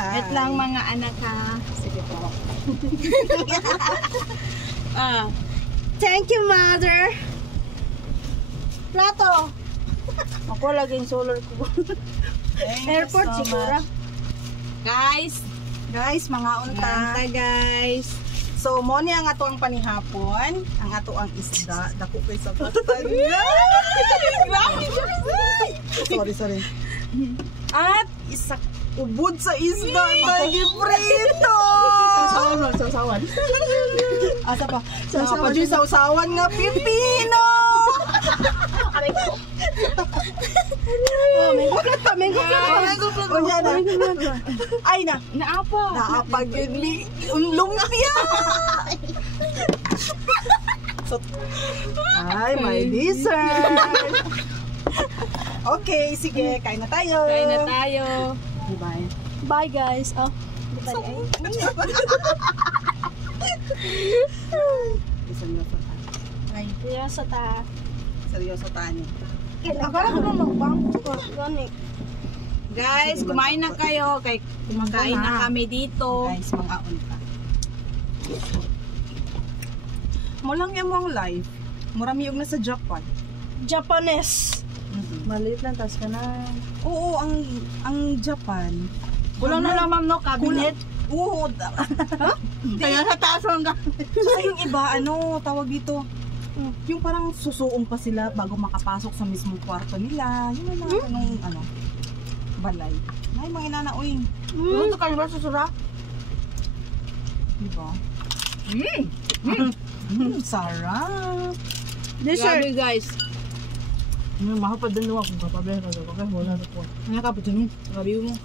Wait lang mga anak ha. Sige po. Thank you, mother. Plato. Ako laging solar ko. Airport so siguro. Guys, mga unta. Guys. So, mo ni ang ato ang panihapon, ang ato ang isda. Dako kay sa batan. Sorry. At isa ubod sa isda tayo prito. Sausawan. Asa pa? Sausawan nga pipino. Menggo ka. Ay na. Naapag lumpia. So, ay, may dessert. Okay, sige, kain na tayo. Bye. Bye guys. Oh. Seryoso tani. Akala ko magbang. Gani. Guys, kumain na kayo. Kumakain na kami dito. Guys, mga unta. Mo lang yung mga live. Murami yung nasa Japan. Japanese. Maliit lang tas ka na. Oo, ang Japan. Kulang na lang ma'am no, cabinet. Oo. Kaya sa taas ang gamit. Saka yung iba, tawag dito. Yung parang susuong pa sila bago makapasok sa mismong kwarto nila. Yung mga balay. Ay, mga inana, uy. Ito kayo ba susura? Diba? Sarap. Dessert. Grabe guys. Mahapad din naman kung kapabay ka. Wala na po. Ano ka po ito? Grabe mo.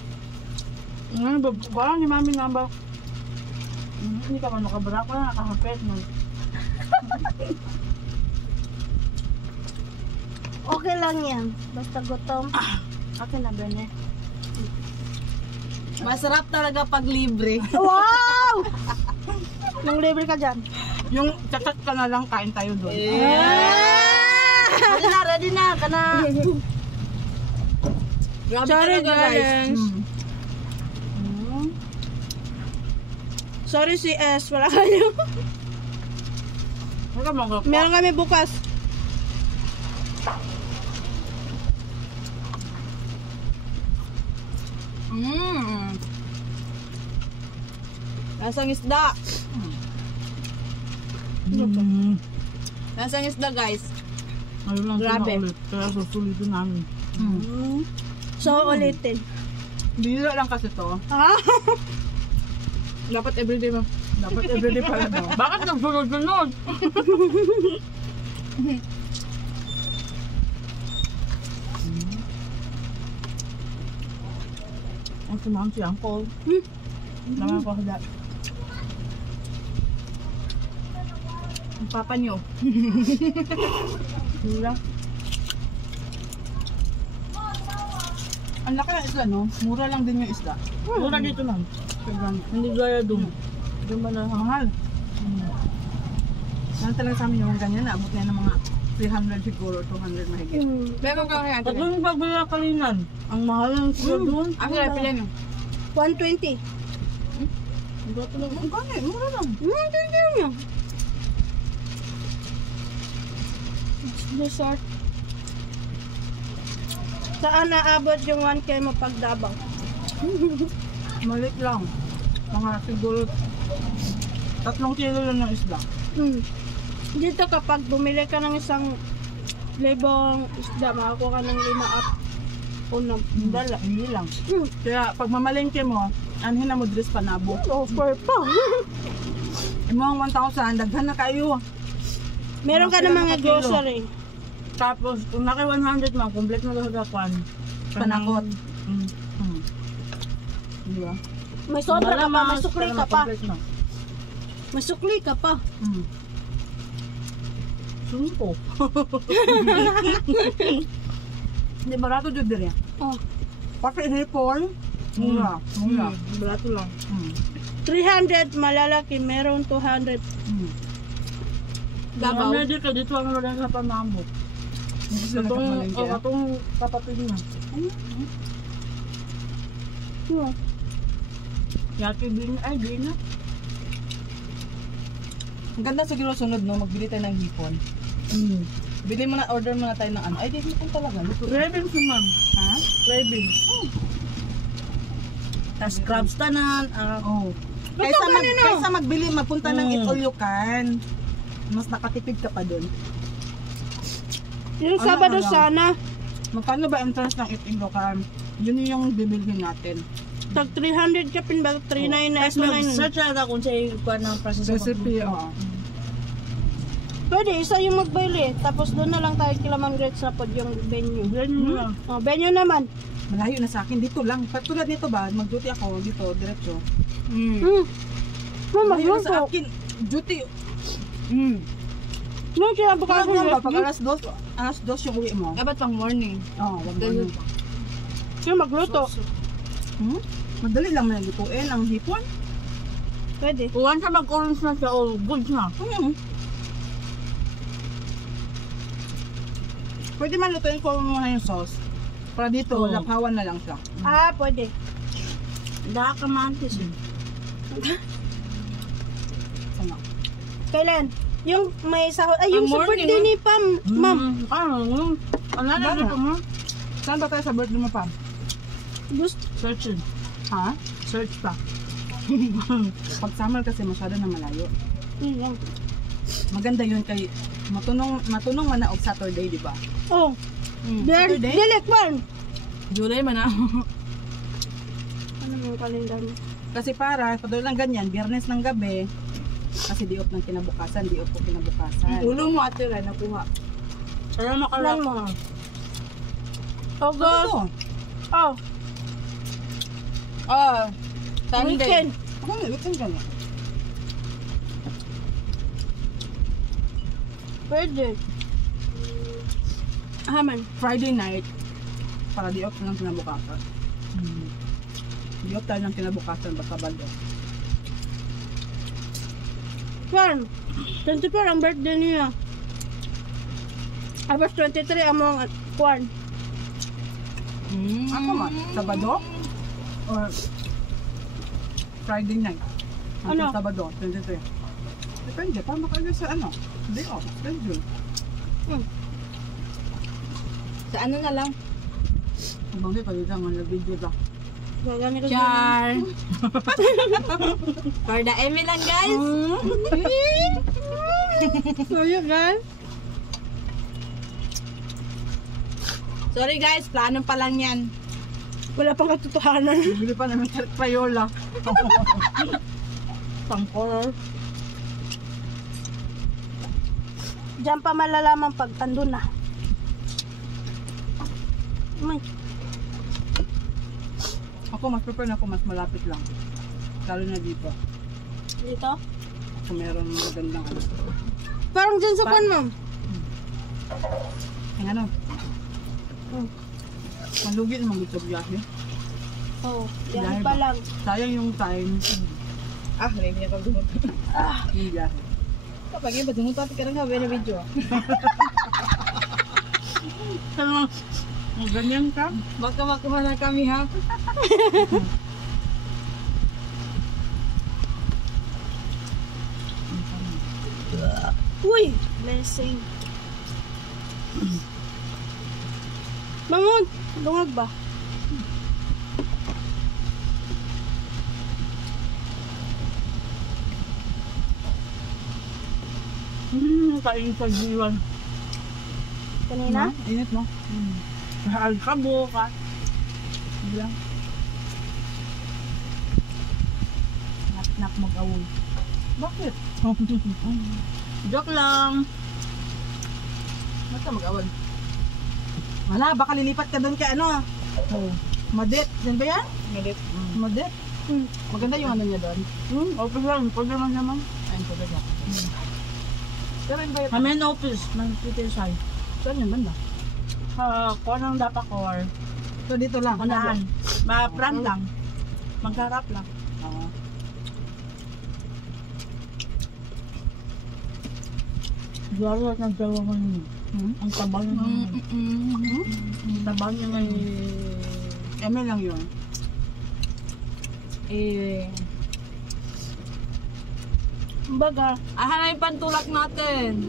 Parang ni mami nga ba? Hindi ka man nakabara ko na nakahapit. Okay lang yan. Basta gutom. Okay na ba niya? Masarap talaga pag libre. Wow! Yung libre ka dyan. Yung chatat ka na lang, kain tayo doon. Ready na. Kana. Grabe Sorry talaga guys. Sorry si S. Wala kayo. Meron kami bukas. Lasang isda. Lasang isda guys. Grabe. Kaya susulitin namin. So ulitin. Bira lang kasi to. Dapat everyday mo. Dapat everyday pala daw. Bakit nagsunod-sunod? Ang sumam si Uncle. Naman ko hada. Ang papa niyo. Mura. Ang laki ng isla, no? Mura lang din yung isla. Mura dito lang. Hindi gaya doon. Doon ba na mahal? Ano talaga sa amin yung ganyan, naabot na ng mga 300 siguro, 200 mahigit. Meron ka kaya? Pag yung pagbila kalinan, ang mahal ng sila doon. Ang kaya pila nyo? 120. Ang gato lang. Ang gani, mura lang. Hindi nyo. Dessert. Saan naabot yung 1K mo pagdabang? Maliit lang. Mga siguro 3 kilo lang ng isda. Dito kapag bumili ka ng isang libong isda, makakuha ka ng 5 up. Unang. Hindi lang. Kaya pag mamalengke mo, anhin na mo dress panabo. Offer pa. Imo ang 1,000, daghan na kayo. Meron ka na mga grocery. Tapos, kung naki 100 mo, complete mo lang sa panakot. Diba? May sobra ka pa, may sukli ka pa. May sukli ka pa. Sumpo. Hindi, barato dyan din yan. Pati hipon, mura. Barato lang. 300 malalaki, meron 200. Davao. Hindi ka dito ang lang sa Panambok. Katong kapatid niya. Yaki din, ay di na. Ang ganda siguro sunod, no? Magbili tayo ng hipon. Bili mo na, order mo na tayo ng ano. Ay, di hipon talaga. Luto. Cravings naman. Ha? Cravings. Tas crabs tanan. Oh. Luto kanino? Kaysa magbili, mapunta ng Eat All You Can. Mas nakatipid ka pa dun. Yung Ano Sabado lang? sana, Magkano ba entrance ng Eat All You Can? Yun yung bibilhin natin. tag 300 ka pin ba? 39 na ito na yun. Search na kung sa ikuan ng process of Recipe, oo. Pwede, isa yung magbili. Tapos doon na lang tayo kila Ma'am Gretz sa pod yung venue. venue lang. Oh, venue naman. Malayo na sa akin. Dito lang. Patulad nito ba? Mag-duty ako dito, diretso. Ma'am, Malayo na sa magluto. akin. Duty. No, siya Pag bukas ba? Pag alas 2 yung uwi mo. Dapat pang morning. Oo, wag mo. siya magluto. Madali lang na lutuin ang hipon. Pwede. Kung sa mag-orange na siya, oh, good na. Pwede man lutuin ko muna yung sauce. Para dito, Oo. laphawan na lang siya. Ah, pwede. Daka kamantis eh. Ano? Kailan? Yung may sahod. Ay, yung Ang sa morning, birthday ni Pam. Ma'am, Ano na Baka. dito mo? Saan ba tayo sa birthday mo pa? gusto. Search it. Ha? Search pa. Pag summer kasi masyado na malayo. Yun lang. Maganda yun kay matunong manaog Saturday, di ba? Oh, Saturday? Dilek man. July man na. Ano yung kalendar mo? Kasi para, pag lang ganyan, biyernes ng gabi, kasi di off ng kinabukasan, di off po kinabukasan. Ulo mo ate rin, nakuha. Kaya Plan makalap mo. mo. August. Ano? Oh, Sunday. weekend. Ako nga, weekend ka na. Pwede. Haman. Friday night, para di off ng kinabukasan. Di off tayo ng kinabukasan, basta baldo. Kwan. 24 ang birthday niya. August 23 among Kwan. Ako man, Sabado? Or Friday night? Ano? Sabado, 23. Depende, pa makaga sa ano? Day off, schedule. Sa ano na lang? Habang di, pwede lang, mag-video ba? Gagani ko Char. For the Emmy lang guys. So yun guys. Sorry guys, plano pa lang yan. Wala pang katotohanan. Bibili pa namin Crayola. Pangkor. Diyan pa malalaman pag andun na. May. Ako, mas prefer na ako, mas malapit lang. Lalo na dito. Dito? Kung meron magandang ano. Parang dyan sa Kwan, ma'am. Ang ano, malugi naman dito biyahe. Oo, Dahil yan pa ba? lang. Sayang yung time. Ngayon niya pag-dumot. Yung biyahe. Kapag yung pag-dumot, ka rin habi na video. Ganyan ka? Baka makuha na kami ha. Uy! Blessing. Bangon! Lungag ba? Kain sa diwan. Kanina? Init mo? Alkabo ka. Bilang. Nak mag-awol. Bakit? Joke lang. Basta mag-awan. Wala, baka lilipat ka doon kay ano. Madet. Yan ba yan? Galit. Madet. Maganda yung ano niya doon. Okay lang. Pwede lang naman. Ayun, pwede ka. Pero yung ba yun? Kami na office. Mag-Peter Sai. Saan yan banda? Kung anong dapat core. So dito lang. Unahan. Ma-prank lang. Magharap lang. Oo. Garo at nagdawa ko niyo. Ang tabang niya ngayon. Ang tabang niya ngayon. Eme lang yun. Eh, Kumbaga, na yung pantulak natin.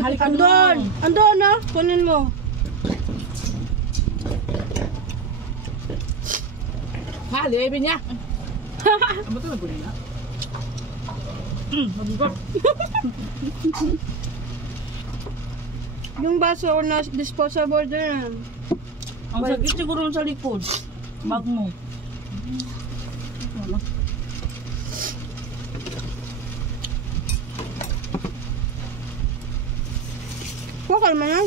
Halikan andun! Andun na! Kunin mo. Libin niya. Ano ito nagunin na? Yung baso na disposable din. Ang sakit siguro sa likod. Bag mo. Kalma na.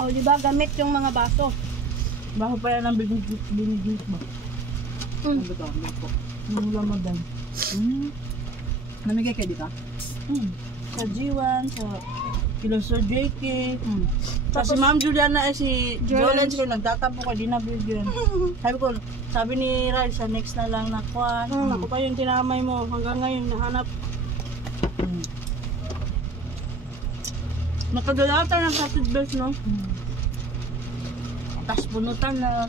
O, di ba gamit yung mga baso? Baka pa yan ang binigis ba? Mm. Ano ito? Ano po? Nung Ramadan. Namigay kayo dito? Sa G1, sa kila Sir JK. Tapos si Ma'am Juliana si Jolene sila nagtatampo ko, di na bigyan. Sabi ni Rai, sa next na lang nakuha. Ako pa yung tinamay mo. Hanggang ngayon, nahanap. Nakadalatan ng kapit best, no? Tapos punutan na.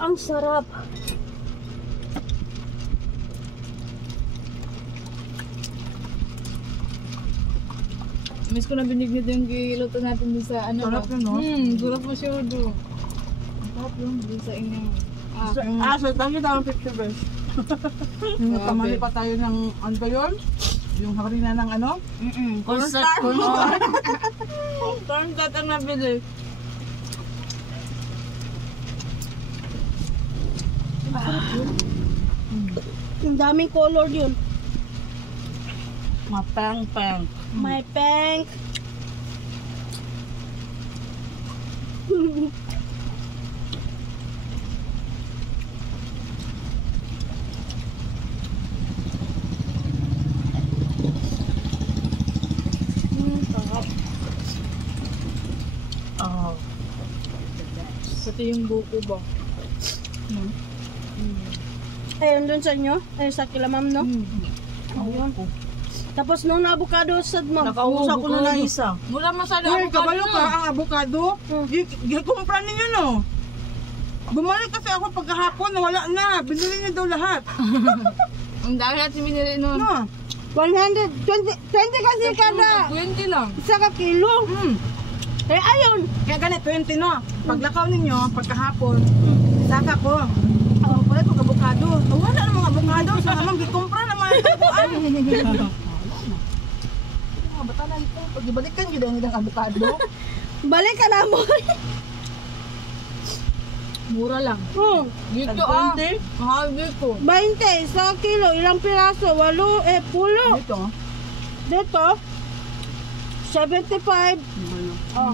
Ang sarap. Miss ko na binignit yung giluto natin dun sa ano Sarap ba? yun, no? Sarap mo siya do. Ang sarap yun dun sa inyong. So tangi tayo ang picture best. Yung kamali pa tayo ng, ano ba yun? Yung harina ng ano? Cornstarch. Cornstarch ang nabili. Ang daming color yun. Mapang-pang. May pink. Sarap. Oh. Pati yung buko ba? Ayun dun sa inyo. Ayun sa kila ma'am, no? Ayun. Tapos nung na-avocado sad mo. Nakausap ko na ng isa. Mula masyado Ay, ako kabalo ka ang avocado. Gikumpra ninyo, no? Bumalik kasi ako pagkahapon, wala na. Binili niyo daw lahat. Ang dami natin minili nun. No? 120 kasi kada 20 lang. isa ka kilo. Eh ayun. Kaya ganit, 20, no? Paglakaw ninyo, pagkahapon, saka ko. Oh, pala itong avocado. Oh, wala namang avocado. Sa naman, gikumpra naman. Batalan ito. Pag ibalikan nyo din nilang avocado. Balik ka na mo. Mura lang. Dito Tag-20? Mahal dito. 20 sa kilo. Ilang piraso? 8, pulo. Dito. Dito. 75. Oh.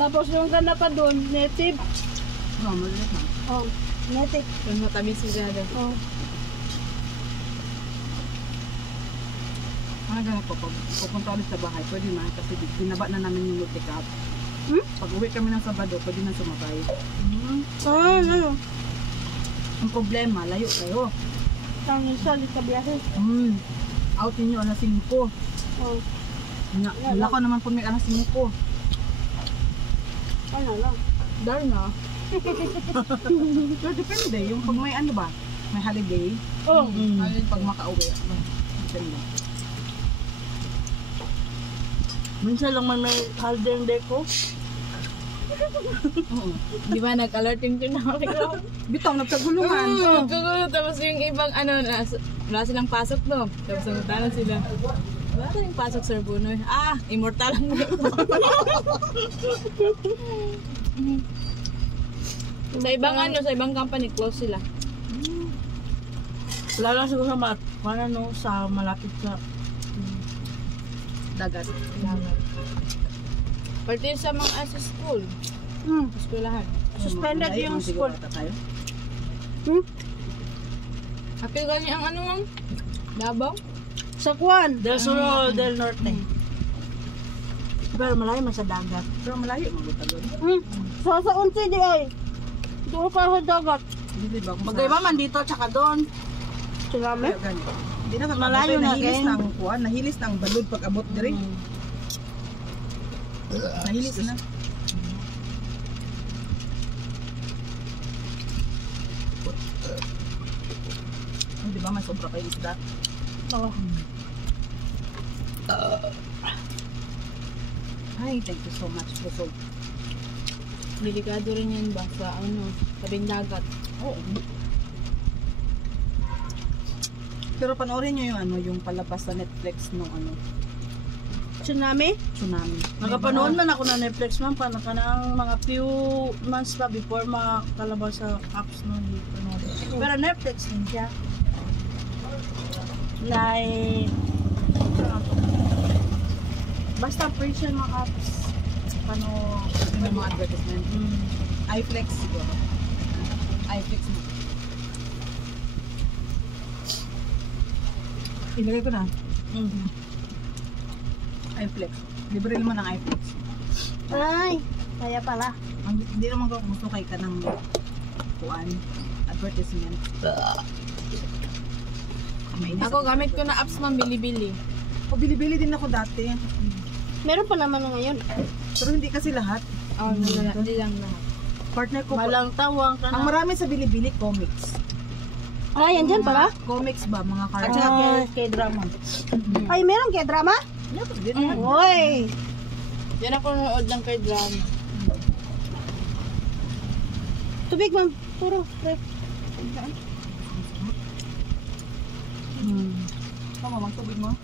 Tapos yung ganda pa doon, native. Oh, maliit na. Oh, native. Yung matamis sila doon. Oh. Mga ganit po, pag pupunta ulit sa bahay, pwede na. Kasi binaba na namin yung multi-cup. Pag uwi kami ng Sabado, pwede na sumakay. Ano? Ang problema, layo kayo. Ang isa, di ka biyahe. Out ninyo alas 5. Oh. Wala ko naman po may alas 5. Ano lang. Dar na. So, depende. Yung pag may ano ba, may holiday, Oh. pag makauwi. Depende. Minsan lang man may haldeng deko. Di ba nag-alerting din ako. Bitaw, nagkagulungan. Kagulo, tapos yung ibang ano, wala silang pasok no. Tapos nagtanan sila. Wala tayong pasok Sir Bunoy. Immortal lang mo. Sa ibang ano, sa ibang company, close sila. Lalo siguro sa sa malapit sa Dagat. Pati sa mga sa school. Eskwelahan. Suspended yung school. Tayo. Apil gani ang ano ma'am? Davao? Sa Kwan. Del Sur o Del Norte. Pero malayo man sa dagat. Pero malayo, magutagod. Sa unti di ay. Doon ka sa dagat. Hindi ba? Magkaiba man dito tsaka doon. Sinami? Ganito. Hindi na Malayo na, nahilis kay. na ang kuwan, nahilis na ang balod pag abot dire. Nahilis na. Di ba may sobra kayo isda? Oo. Ay, thank you so much, Busog. Delikado rin yan ba sa tabing dagat. Oo. Pero panoorin nyo yung yung palabas sa Netflix nung Tsunami? tsunami. Nakapanood man ako na Netflix man pa ng mga few months pa before makalabas sa apps no di panood. Pero Netflix din siya. Basta free siya ng apps. Yung mga advertisement. iFlex siguro. iFlex mo. Ilagay ko na. iFlex. Libre naman ang iFlex. Ay, kaya pala. Hindi naman ko gusto kay ka ng kuan advertisement. Mainis Ako gamit ko na apps man Bilibili. O Bilibili din ako dati. Meron pa naman ngayon. Pero hindi kasi lahat. Hindi lang lahat. Partner ko. Malang tawang ka Ang na. marami sa Bilibili comics. Ay, andyan pala? Comics ba mga At cartoons? saka K-drama. Ay, meron kaya drama? Hoy! Yan ako nanood lang kay drama. Tubig, ma'am. Puro. Rep. Tama, magtubig mo.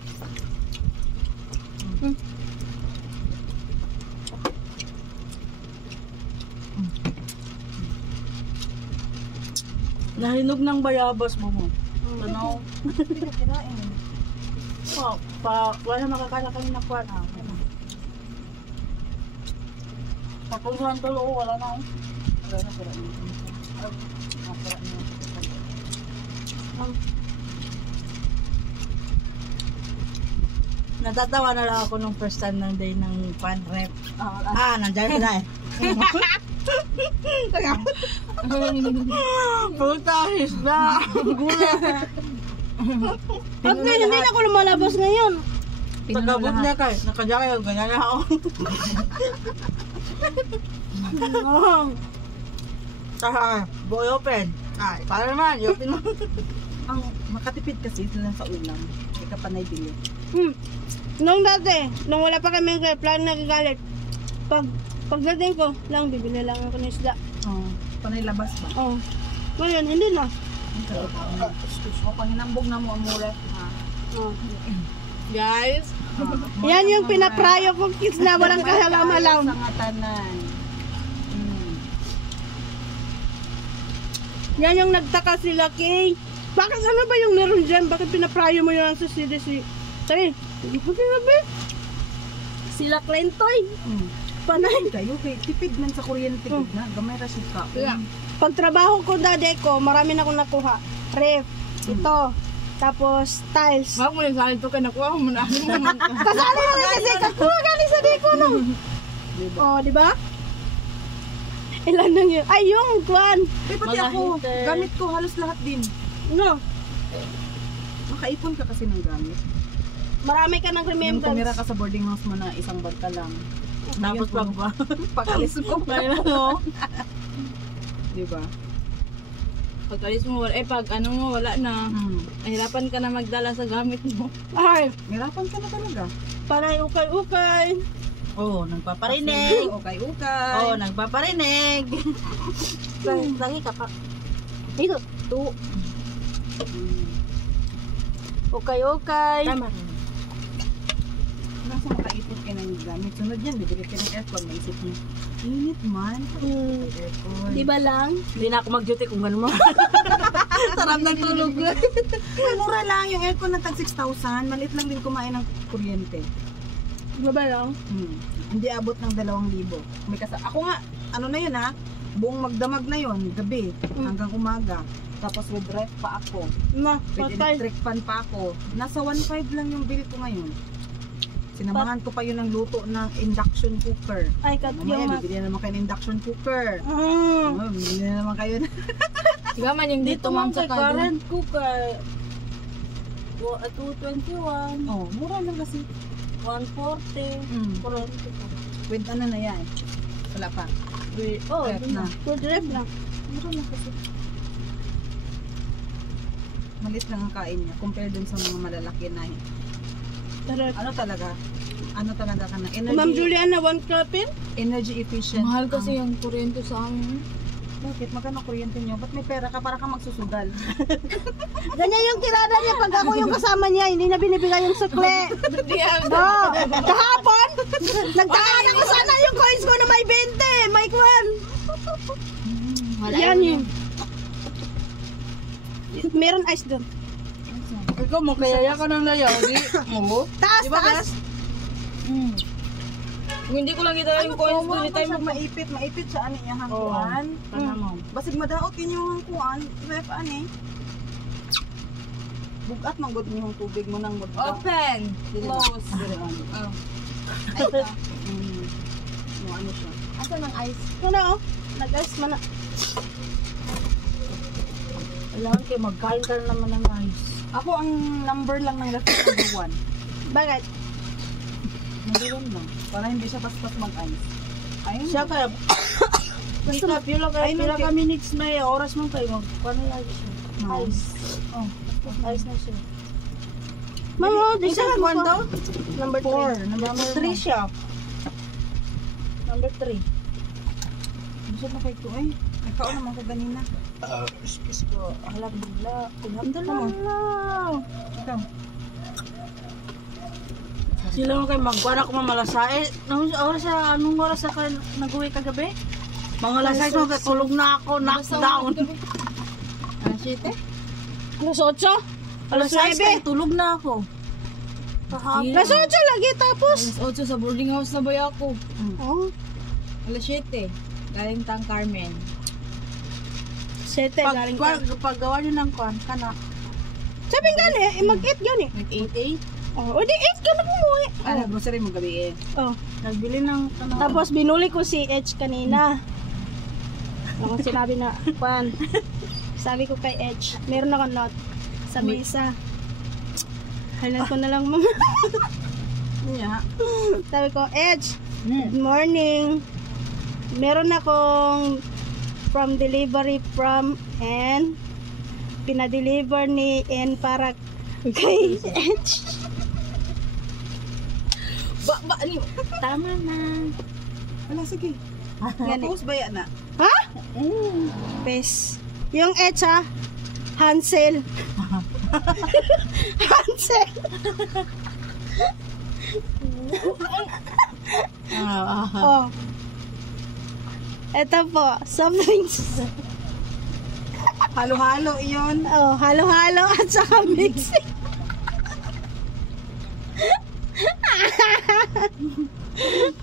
Nahinog ng bayabas mo mo. Tanaw. Hindi ko kinain. Wala makakala kami na kwan. Papunsuhan tulo, wala na. Wala na, sira na. Sira na. Natatawa na lang ako nung first time ng day ng pan rep. Nandiyan na eh. Puta, isda. Gula. At ngayon, hindi na ako lumalabas ngayon. Tagabot niya kay. Nakadya kayo, ganyan na ako. Saka, boy open. Ay, para naman, open mo. Ang makatipid kasi sila sa ulam. Hindi ka panay bili. Nung dati, nung wala pa kami plan nagagalit, pagdating ko, lang bibili lang ako ng isda. Panay labas ba? Oh. Ngayon, hindi na. O panginambog na mo ang mura. Oh. Guys, Yan yung pinaprayo kong kids na walang kahalam-alam. Sa nga tanan. Yan yung nagtaka sila kay. Bakit ano ba yung meron dyan? Bakit pinaprayo mo yun sa CDC? Tay, hindi ko sinabi. Sila Clentoy. Panay. Kayo kay tipid man sa kuryente na. Gamay ra siya ka. yeah. Pagtrabaho ko dati ko, marami na akong nakuha. Ref, ito. Tapos tiles. Wag mo yung salin to kay nakuha mo na. Kasali na rin kasi kakuha galing sa deko no. Oh, di ba? Ilan nang yun? Ay, yung kwan. Eh, pati Mga ako, heater. gamit ko halos lahat din. No, Makaipon ka kasi ng gamit. marami ka ng Yung tumira remembrance. ka sa boarding house mo na isang bag ka lang. Tapos pag ba? Pag-alis mo. Kaya no? Diba? Pag alis mo, pag ano mo, wala na. Mahirapan ka na magdala sa gamit mo. Ay, Mirapan ka na talaga. panay ukay-ukay. Oo, nagpaparinig. Okay. Oo, nagpaparinig. Lagi ka pa. Ito, to. Ukay-ukay. Tama rin. Nasa makaipon ka ng gamit. Sunod yan, bibili ka ng aircon. Maisip mo, init man. Aircon. Di ba lang? Hindi na ako mag-duty kung gano'n mo. Sarap ng tulog. Uy, mura lang yung aircon na tag 6,000. Malit lang din kumain ng kuryente. Di ba lang? Hindi abot ng 2,000. May ako nga, ano na yun ha? Buong magdamag na yun, gabi, hanggang umaga. Tapos with ref pa ako. Na, With patay. electric fan pa ako. Nasa 1,500 lang yung bill ko ngayon. Sinamahan ko pa yun ng luto ng induction cooker. Ay, kat yung Mamaya, bibili na naman kayo ng induction cooker. Mm. Bibili na naman kayo. Siga man yung dito ma'am sa kay kadun. current ko kay 221, Oh, mura lang kasi. 140, Mm. 40 pa. With ano na yan? Wala pa. Oh, Rep dun na. Food rep lang. Mura lang kasi. Malit lang ang kain niya compare dun sa mga malalaki na Tara. ano talaga ka na Ma'am energy, Juliana, 1 kapin? energy efficient. Mahal kasi yung kuryente sa amin. Bakit? Magkano kuryente niyo? Ba't may pera ka? Para ka magsusugal. Ganyan yung tirada niya pag ako yung kasama niya, hindi na binibigay yung sukle. Hindi Oh, kahapon, nagtakaan ako sana yung coins ko na may 20, may kwan. Yan yun. Meron ice doon. Ikaw mo, kaya ka ng layaw, di mo? Taas, Di ba, taas. Kung hindi ko lang kita yung coins doon, di tayo maipit sa ani yang hangkuan. Basig madaot inyong hangkuan, ref ani. Bugat man gud niyong tubig mo nang bugat. Open! Close. Oh. Mo ano siya. Asa ng ice? Ano oh? Nag-ice man na. Kailangan kayo magkain ka na naman ng ice. Ako ang number lang ng ref number 1. Bakit? Number 1 lang. Para hindi siya paspas mag-ice. Ayun. Siya kaya, basta pila ka minutes may oras mo kayo magkuhan na ice. No. Ice. Oh, ice na siya. Mama, di Isa siya ka kuhan daw? Number 4. Number 3 siya. Number 3. Gusto mo kay ko ay. Nagkaon naman ko ganina. Excuse ko. Alhamdulillah. Alhamdulillah. Ikaw. Sila mo kayo magkuhan ako mamalasae. Anong oras na kayo nag-uwi kagabi? Mga lasay ko, tulog na ako, knockdown. Ano, 7? Alas 8? Alas 9? Tulog na ako. Alas 8 lagi tapos. Alas 8 sa boarding house na ba ako? Oh, Alas 7. Galing tang Carmen. 7 galing ka. Paggawa nyo ng kuhan, kana. Sabi gani, mag-eat gani. Nag-8. Oh, o di 8 ka na bumuwi. Ano, grocery mo gabi eh. Oh. Nagbili ng Tapos binuli ko si Edge kanina. Ako sinabi na, Juan, sabi ko kay Edge, meron ako note sa mesa. Halan ko na lang mama. Niya. Sabi ko, Edge, good morning. Meron akong from delivery from N. Pinadeliver ni N para kay Edge. Ano? Tama na. Wala, sige. Gani. Post baya na. Ha? Pes. Yung Edge ha? Hansel. Hansel. Oh. Ito po, soft drinks. Halo-halo iyon. Oh, halo-halo at saka mixing.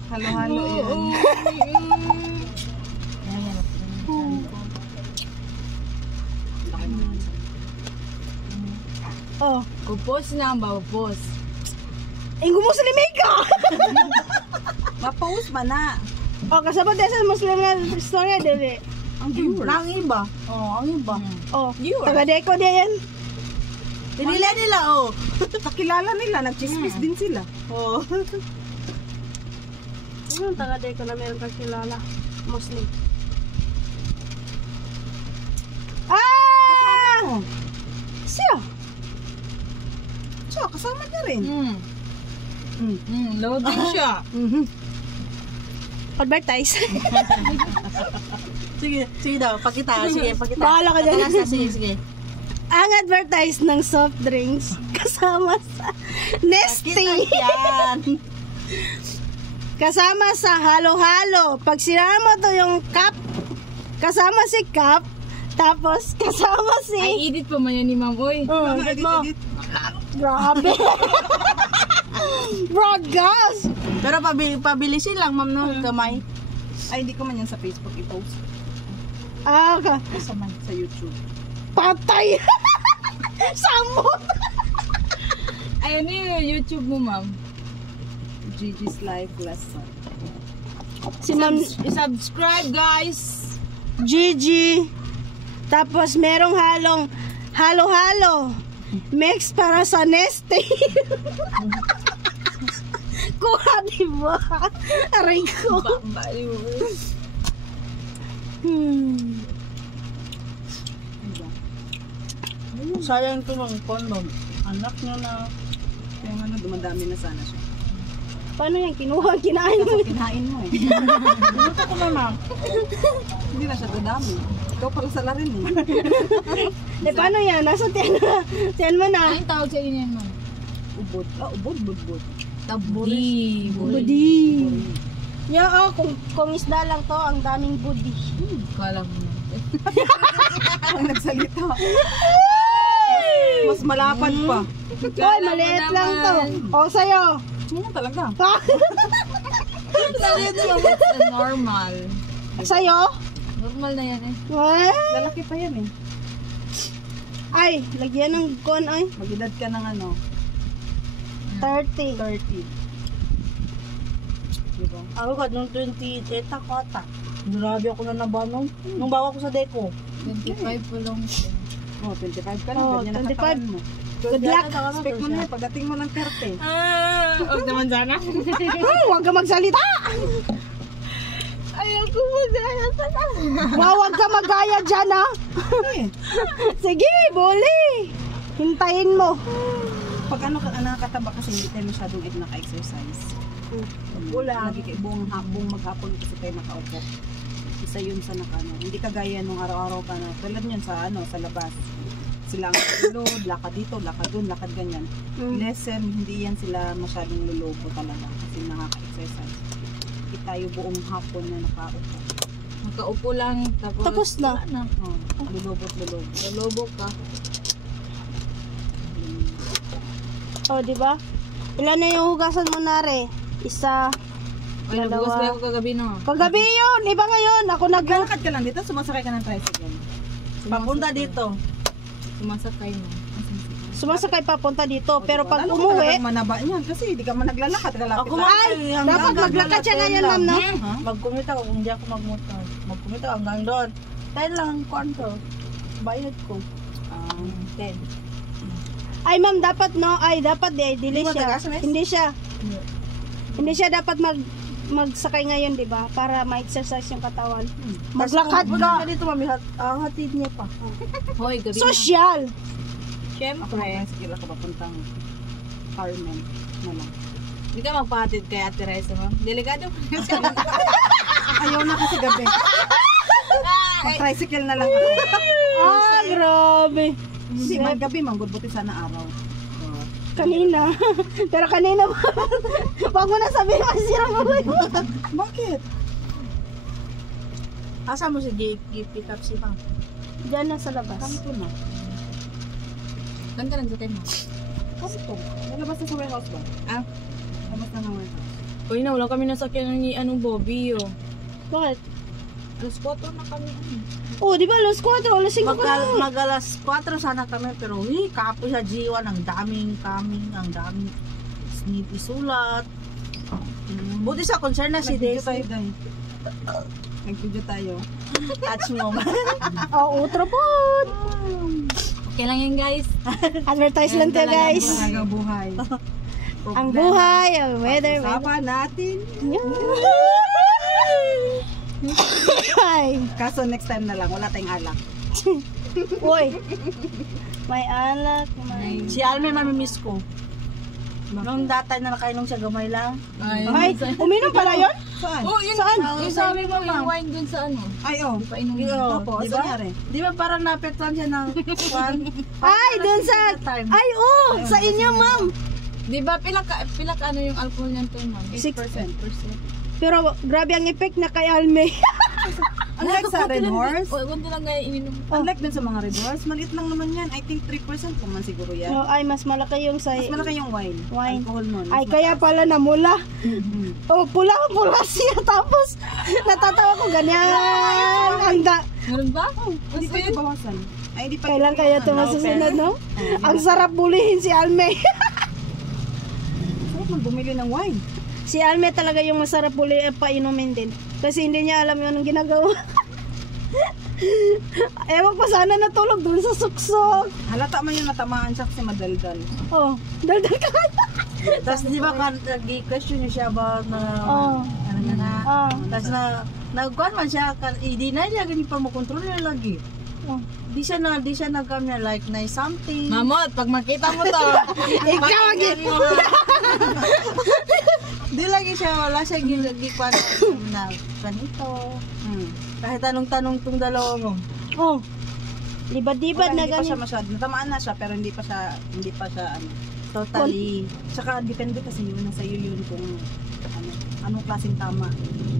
Halo-halo iyon. Oh, Upos na ang bawapos. inggo mo sa limika. Ma-post ba na? Oh, kasabot din sa Muslim na istorya dili. Ang viewers. Ang iba. Oh, ang iba. Oh, Viewers. taga-deko din yan. Tinila nila, oh. Kakilala nila, nag-chismis din sila. Oh. Yung taga-deko na meron kang kilala. Muslim. Ah! Siya. So, kasama niya rin. Loading siya. Advertise. Sige daw, pakita. Sige, pakita. Bahala ka dyan. Sige. Ang advertise ng soft drinks kasama sa Nesty. Yan. Kasama sa halo-halo. Pag sinama to yung cup, kasama si cup, tapos kasama si... Ay, edit pa man yan ni Ma'am. Uy. Edit, edit. Grabe. Broadcast. Pero pabilisin lang, ma'am, no? Kamay. Ay, hindi ko man yan sa Facebook i-post. Ah, Sa man, sa YouTube. patay. Samot. Ay, ano yung YouTube mo, Ma'am? Gigi's Live Lesson. Si Ma'am Subscribe, guys! Gigi. Tapos merong halo-halo. Mix para sa Neste. Kuha, diba? Aray ko. Baliw. Sayang ito ng condom. Anak nyo na. Kaya nga dumadami na sana siya. Paano yan? Kinuha, kinain mo. Kinain mo eh. Luto ko na. Hindi na siya dadami. Ikaw pala sa larin eh. Paano yan? Nasa tiyan mo na. Anong tawag sa inyo yan, ma'am? Ubod. Ubod. Taburi. Budi. Yeah, kung isda lang to, ang daming budi. Kala mo na. Ang nagsalita. Mas malapad pa. Hoy, maliit lang to. O, sa'yo. Yan talaga. Sabi ito lang, it's normal. Sa'yo? Normal na yan eh. What? Lalaki pa yan eh. Ay, lagyan ng kon, ay. Mag-edad ka ng ano, 30. 30. Diba? Ako ka, nung 28 ako ata. Grabe ako na nabanong. Nung bawa ko sa deko. 25 pa lang siya. Oh, 25 ka na. Oh, Ganyan 25. ang katawan mo. Good luck. Expect mo na pagdating mo ng 30. Huwag naman sana. Huwag ka magsalita. Ayaw ko magaya sana. Huwag ka magaya dyan, ha? Sige, buli. Hintayin mo. Pag ano ka nakakataba kasi hindi tayo masyadong naka-exercise. Wala. Buong maghapon kasi tayo nakaupo. Isa yun sa nakano. Hindi kagaya nung araw-araw ka na. Tulad yun sa sa labas. Sila ang lulod, lakad dito, lakad dun, lakad ganyan. Lesson, hindi yan sila masyadong lulobo talaga kasi nakaka-exercise. Hindi tayo buong hapon na nakaupo. Makaupo lang. Tapos na. Wala na. Oh, lulobo. Lolobo ka. O, di ba? Ilan na yung hugasan mo na, re? Isa, Ay, nabugas dalawa. ba ako kagabi no? Kagabi yun, iba ngayon. Ako Naglalakad ka lang dito, sumasakay ka ng tricycle. Papunta dito. Sumasakay na. sumasakay papunta dito. Pero pag Lalo ka umuwi, talagang manaba niyan kasi hindi ka man naglalakad. Lalapit Ako lang. dapat maglakad siya ngayon, ma'am, no? Ha? Magkumita ako kung hindi ako magmotor. Magkumita hanggang doon. 10 lang ang kwanto. Bayad ko. 10. Ay, ma'am, dapat, no? Ay, dapat, dili Di ba siya. taga-SMS? Hindi siya dapat magsakay ngayon, di ba? Para ma-exercise yung katawan. Maglakad Punta ka. ka dito, mami. Hatid niya pa. Hoy, gabi na. Social. Ako Siyempre. mag-tricycle ako papuntang Carmen na lang. Hindi ka magpahatid kay Ate Reza mo. Delikado pa yun sa Ayaw na kasi gabi. Mag-tricycle na lang ako. Ah, grabe. Hindi man gabi, buti sana araw. Kanina. Pero kanina, wag mo na sabihin masira mo. Bakit? Asa mo si JP pick up si Pang? Diyan na sa labas. Kanto na. Saan ka nagsakay mo? Kanto. Nalabas na sa warehouse ba? Ah? Labas na ng warehouse. Uy na, wala kami nasakyan ni Bobby oh. Bakit? Alas 4 na kami. Oh, di ba alas 4, alas 5 ka na. Mag-alas 4 sana kami pero kapo sa G1 ang daming coming, ang daming snip isulat. Buti sa concern na si Nag-video tayo, Daisy. Day. Nag-video tayo. Touch mo. Oo, po. Okay lang yan guys. Advertise lang tayo, guys. Talaga buhay. Ang buhay, ang weather. Usapan natin. Ay, Kaso next time na lang, wala tayong alak. uy. May alak, may... Si Alme mamimiss ko. Nung datay na nakainom siya gamay lang. Ay, uminom pala yun? Saan? Oh, yun. Saan? Yung sabi mo, yung wine dun sa ano. Ay, oh. Painumin. Tapos, Di ba? nangyari? Di ba parang napektuhan siya ng one? Ay, dun sa... time. Ay, oh, sa inyo, ma'am. Di ba, pila ka ano yung alcohol niyan to, ma'am? 6%. 6%. Pero grabe ang effect na kay Alme. Unlike sa Red Horse, O, kunti lang gaya ininom. unlike dun sa mga Red Horse, maliit lang naman yan. I think 3% kung man siguro yan. No, ay, mas malaki yung sa... Mas malaki yung wine. Wine. Alcohol nun. Ay, kaya pala namula. Oh, pula siya. Tapos, natatawa ko ganyan. Ang Meron ba? Hindi pa yung bawasan. Ay, hindi pa Kailan kaya ito masusunod, no? Ang sarap bulihin si Alme. Sarap man bumili ng wine. Si Alme talaga yung masarap painumin din. Kasi hindi niya alam yung anong ginagawa. Ewan ko sana natulog dun sa suksok. Halata man yung natamaan siya kasi madaldal. Oh, daldal ka. Tapos di ba nag-question niya siya about na ano na. Tapos nagkuhan man siya, i-deny niya ganyan pa makontrol niya lagi. Di siya nagkamya like na something. Mamot, pag makita mo to. Ikaw lagi. Di lagi siya, wala siya gilagikuan na ganito. Kahit tanong-tanong tong dalawa mo. Oh. Libad-libad na Hindi pa siya ganyan. masyado. Natamaan na siya pero hindi pa siya ano. Totally. Tsaka depende kasi yun, nasa iyo yun kung anong klaseng tama.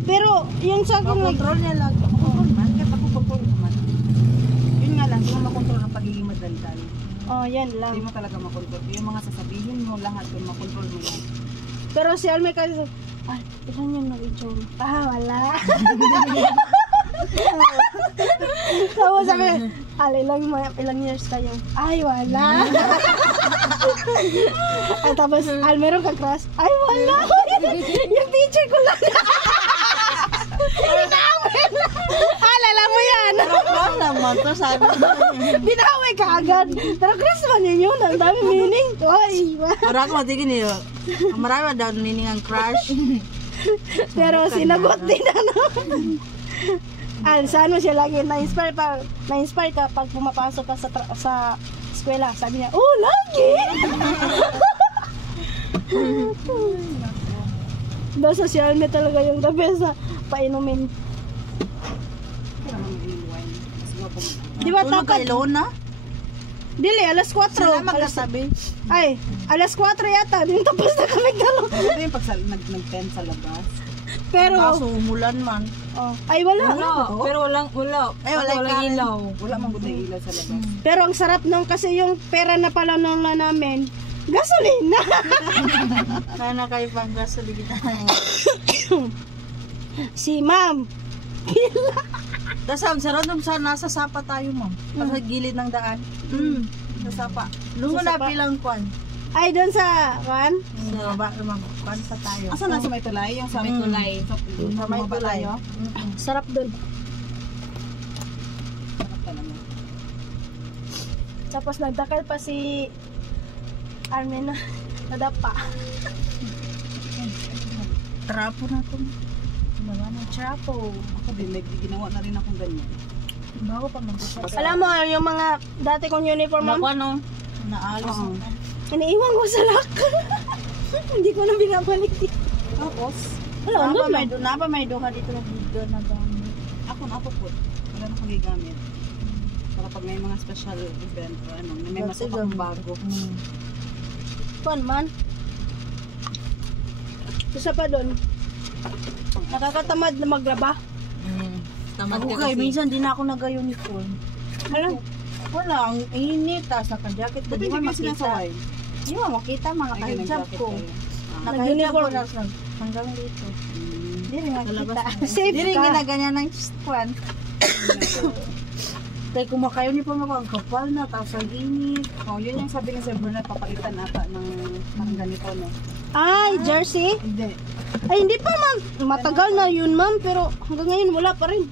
Pero yung sa akin Makontrol niya lagi. Control man, kahit ako control naman. Yun nga lang, hindi mo makontrol ang pagiging madaldal. oh, yan lang. Hindi mo talaga makontrol. Yung mga sasabihin mo, lahat yun, makontrol mo yan. Pero si Alme kasi, ay, ilan yung nag-video? Wala. Tapos sabi, ilang years kayo? Ay, wala. At tapos, meron kang crush? Ay, wala. Yung teacher ko lang. Binawin. Alala mo yan. Pero naman to sabi ko. Binawin ka agad. Pero crush man yun yun. Ang dami meaning. Ay, Pero ako matigin niyo. Marami daw meaning ang crush. pero sinagot din ano. Saan mo siya lagi na-inspire ka pag pumapasok ka sa eskwela. Sabi niya, oh, lagi! Daw social media talaga yung the best na painumin. Kaya naman iiwan. Mas gwapo mo. Di ba Tulog dapat? kay Lona? Dili, alas 4. Sila magkasabi. Ay, alas 4 yata. Din tapos na kami dalawa. Ito yung pag nag-tent sa labas. Pero, Kaso umulan man. ay wala. Pero wala. Walang ilaw. Wala mang gudang ilaw sa labas. Pero ang sarap nung kasi yung pera na pala nung na namin, gasolina. Sana kayo pang gasolina. Si ma'am. Tapos ang sarap nung nasa sapa tayo, ma'am. Sa gilid ng daan. Sa sapa. Lungo Sa na sapa. pilang kwan. Ay, doon sa, kan? Kwan pa tayo. Asan na sa may tulay? Yung sa May tulay. Sa may tulay. Sarap doon. Sarap talaga. Tapos nagdakal pa si Armin na nadapa. Trapo na ito. Nawa ng trapo. Ako din, may ginawa na rin akong ganyan. Bago pa mag-usap. Alam mo, yung mga dati kong uniform, ma'am, Nakuha no? Naalis Oo. na. iniiwan ko sa lock. Hindi ko na binabalik. Tapos, Wala, ano lang. May duha dito na video na dami. ako na po. Wala na akong gigamit. Para pag may mga special event o ano, may masok akong bago. Kuan man. Isa pa doon. Nakakatamad na maglaba. Tamad Ako ka kay kasi. minsan di na ako nag-uniform. Alam, Wala, ang init. Tapos naka-jacket ko. Ba't Di hindi ba kayo makita? sinasaway? Di ba makita mga Ay, kahijab nag-jacket ko. kayo. Nakahijab ko Nag-uniform. na hanggang dito. Di rin Sa labas makita. na. safe Di rin ka. ginaganyan ng kwan. Kaya kumaka-uniform ako, ang kapal na, tapos ang init. Oh, yun yung sabi ni Sir Bernard, papalitan ata ng parang ganito, no? Ay, jersey? Hindi. Ay, hindi pa ma'am. Matagal na yun, ma'am. Pero hanggang ngayon, wala pa rin.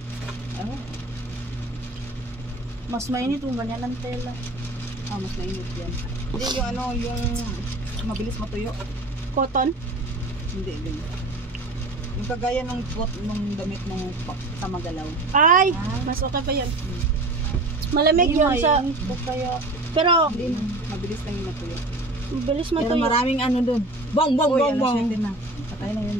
Ano? Mas mainit kung ganyan ang tela. Mas mainit yan. Hindi, yung ano, yung mabilis matuyo. Cotton. Hindi din. Yung kagaya nung damit nung sa magalaw. Ay, mas okay pa yun. Malamig yun sa... Kaya, Pero, Hindi, mabilis lang yung matuyo. bilis Pero matuyo. maraming ano dun. Bong, bong, Uy, bong, ano bong. siya din na. Patay na yun.